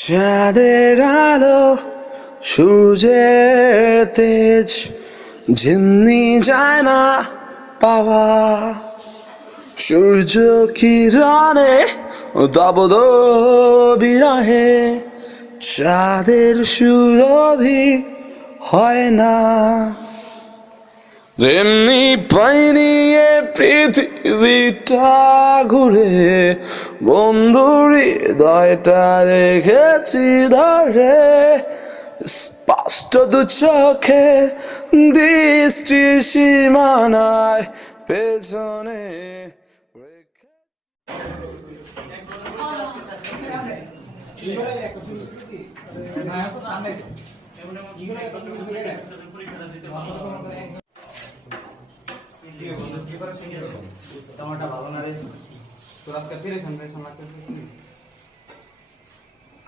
চাঁদের আলো সূর্যের তেজ যেমনি যায় না পাওয়া, সূর্য কিরণে তবদ বিরহে চাঁদের সুরভি হয় না। তেমনি পাইনি এ পৃথিবীটা ঘুরে, বন্ধুর হৃদয়টা রেখেছি ধরে, স্পষ্ট দু চোখে দৃষ্টি সীমানায় পেছনে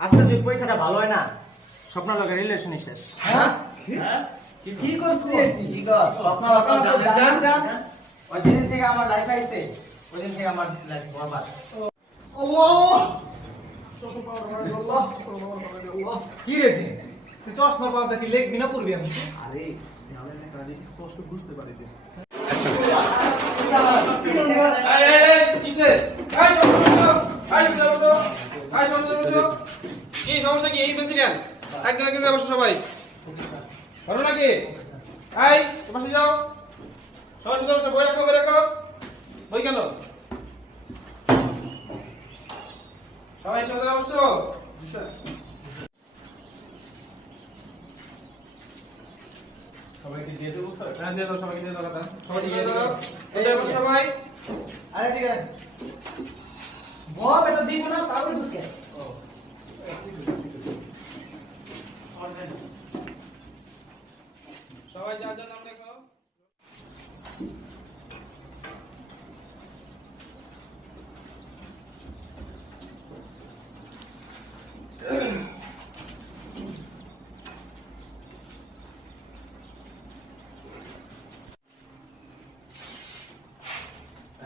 আজকে তুই পরীক্ষাটা ভালো হয় না, স্বপ্ন লগের রিলেশনই শেষ। ওই দিন থেকে আমার লাইফ আইছে, ওই দিন থেকে আমার লাইফ বরবাদ। কি রে তুই চশমা পাওয়া দেখি লেখবি না পড়বি? আমি আরে স্পষ্ট বুঝতে পারি যে কি সমস্যা, কি এই বেঞ্চে কেন একজন একজন বসো সবাই, ভালো নাকি? আই বসে যাও, সবাই সুন্দর বসে, বই রাখো, বই রাখো, বই গেল, সবাই সুন্দর বসো। সবাইকে দিয়ে দেবো স্যার। হ্যাঁ দিয়ে দাও, সবাইকে দিয়ে দাও কথা, সবাই দিয়ে দাও, এই যাও সবাই। আরে দিকে বাপ এটা দিব না কাগজ উঠছে। সবাই যা যা নাম লেখো।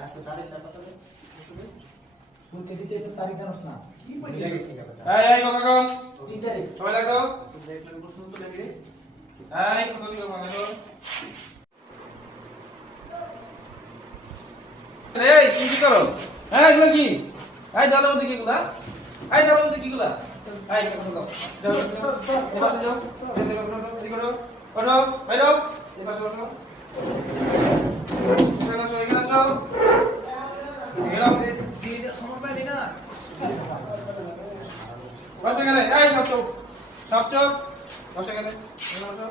আজকে তারিখটা কত রে? তুই কেটে চেয়েছিস তারিখ জানোস না? কি বলে গেছি কথা? এই কথা কম, 3 তারিখ। সবাই লেখো। দেখলেন প্রশ্ন তো লেগে এই কথা দিও মানে লেখো। এই কি করো? এই এগুলো কি? এই দাও মধ্যে কি গুলা? এই দাও মধ্যে কি গুলা? এই কথা দাও। যাও স্যার, এবার যাও। এই করো। ওঠো, বাইরো। এই পাশে বসো। এখানে আসো, এখানে আসো। এখানে দিয়ে সময় পাইলি না? বসে গেলে, এই সব চুপ, সব চুপ, বসে গেলে, এখানে বসো।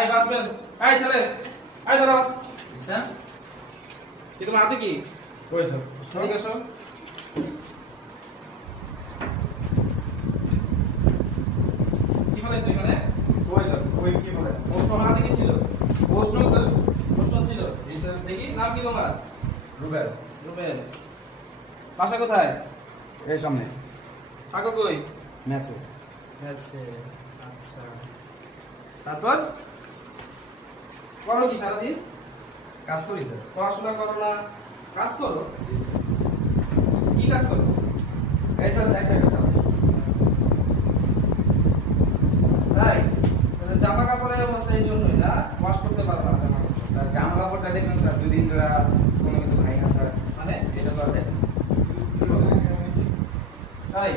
এই বাস বেঞ্চ, এই ছেলে, এই ধরো। স্যার কি তোমার হাতে কি? কই স্যার? ঠিক আছে। কি বলেছে এখানে? কই স্যার? কই কি বলে? প্রশ্ন আমার হাতে কি ছিল? প্রশ্ন স্যার, প্রশ্ন ছিল। এই স্যার দেখি, নাম কি তোমার? রুবেল। রুবেল। বাসা কোথায়? এই সামনে থাকো কই? ম্যাচে। আচ্ছা, আচ্ছা। তারপর করো কি সারাদিন? কাজ করি স্যার। পড়াশোনা করো না, কাজ করো? কি কাজ করো? এই স্যার চাই চাই চাই। তাই তাহলে জামা কাপড়ের অবস্থা এই জন্যই না, ওয়াশ করতে পারো না জামা কাপড়। স্যার জামা কাপড়টা দেখবেন স্যার, দুদিন ধরে কোনো কিছু খাই না স্যার। মানে এটা তো আর দেখ। তাই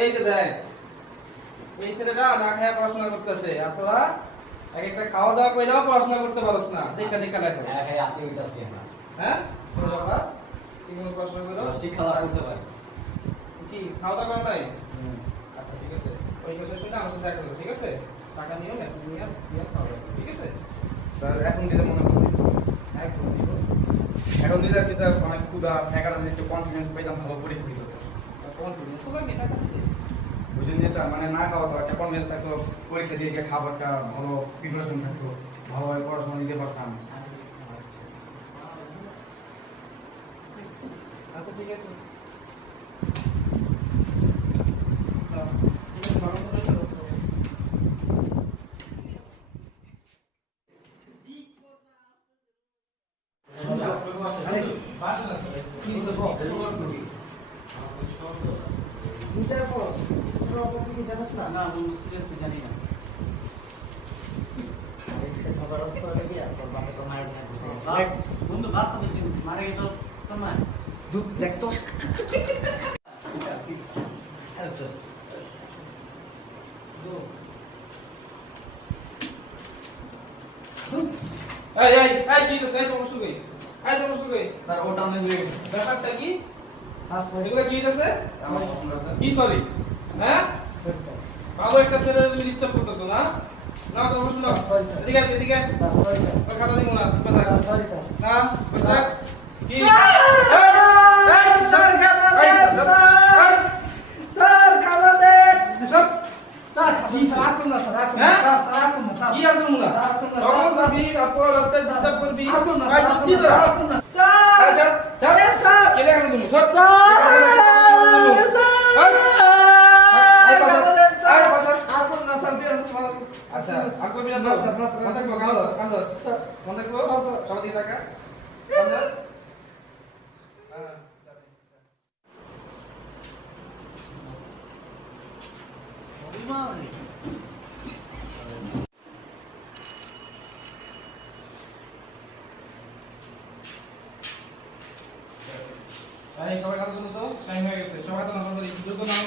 এই যে দেখ, এই ছেলেটা না খেয়ে পড়াশোনা করতেছে, আর তোরা এক একটা খাওয়া দাওয়া কইরাও পড়াশোনা করতে পারছ না, দেখা দেখা লেখো। হ্যাঁ ভাই আপনি উঠাছি না। হ্যাঁ তোরা বাবা তুমি পড়াশোনা করো, শিক্ষা লাভ করতে পারি। কি খাওয়া দাওয়া করো নাই? আচ্ছা ঠিক আছে, ওই কথা শুনে আমার সাথে দেখা করো, ঠিক আছে? টাকা নিও, মেসেজ নিও, নিও খাওয়া দাওয়া, ঠিক আছে? স্যার এখন দিলে মনে পড়ে। একদম দিব। এখন দিলে আর কি স্যার, অনেক ক্ষুধা, ঠেকাটা দিলে একটু কনফিডেন্স পাইতাম, ভালো করে পড়ি তো স্যার। কনফিডেন্স লাগে টাকা দিতে। বুঝলেন যে স্যার, মানে না খাওয়া তো একটা কনফিডেন্স থাকতো, পরীক্ষা দিয়ে গিয়ে খাবারটা ভালো প্রিপারেশন থাকতো। ভালোভাবে পড়াশোনা দিতে পারতাম। আচ্ছা ঠিক আছে। ঠিক আছে, ভালো করে চলো। না বন্ধু সিরিয়াসলি জানি না বন্ধু বাদ তো দিচ্ছি মারা গেল তো না দুধ দেখ তো। কি দিছে? এই তোমার শুকই। এই তোমার শুকই। স্যার ওটা আমি ভুলে গেছি। ব্যাপারটা কি? শাস্ত্র এগুলা কি দিছে? আমার পছন্দ আছে। কি সরি? হ্যাঁ? ভালো একটা ছেলে তুমি ডিস্টার্ব করতেছো না? না তোমার শুনো। এদিকে আয়, এদিকে আয়। ওর খাতা দিমু না। কথা। Sorry sir. না, বসে থাক। কি? স্যার খাতা দেন স্যার খাতা দেন সব স্যার কি স্যার রাখুন না স্যার রাখুন না হ্যাঁ? স্যার রাখুন না স্যার কি আর করবো না? রাখুন না, তখন স্যার। করবি, তারপর রাতে ডিস্টার্ব করবি। রাখুন না ভাই, স্যার সত্যি তো? রাখুন না স্যার আরে ছাড়, ছাড়। স্যার কে লেখা তুমি? সর। আচ্ছা, আর কই বিনা দাও। মন থাকবো, কান ধর, কান ধর। মন থাকবো, সবার দিকে তাকা। কান ধর। হ্যাঁ, ভাই, সবাই কথা বলো তো, টাইম হয়ে গেছে। সবাই কথা না বলো, দ্রুত নাও।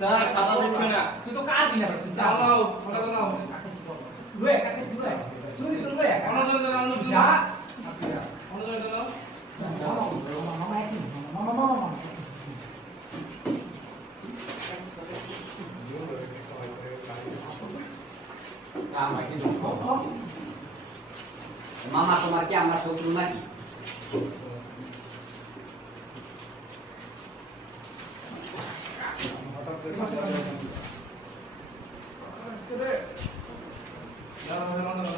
স্যার খাতা দিচ্ছে না তুই তো কার দিনা তুই নাও, নাও, ফটো নাও। লয়ে কাকে তুই লয়ে তুই তো লয়ে অনুযোগ নাও, অনুযোগ যা নাও। অনুযোগ নাও। মামা একই মামা মামা মামা আমার কি মামা তোমার কি আমরা শত্রু নাকি নাও, নাও, নাও।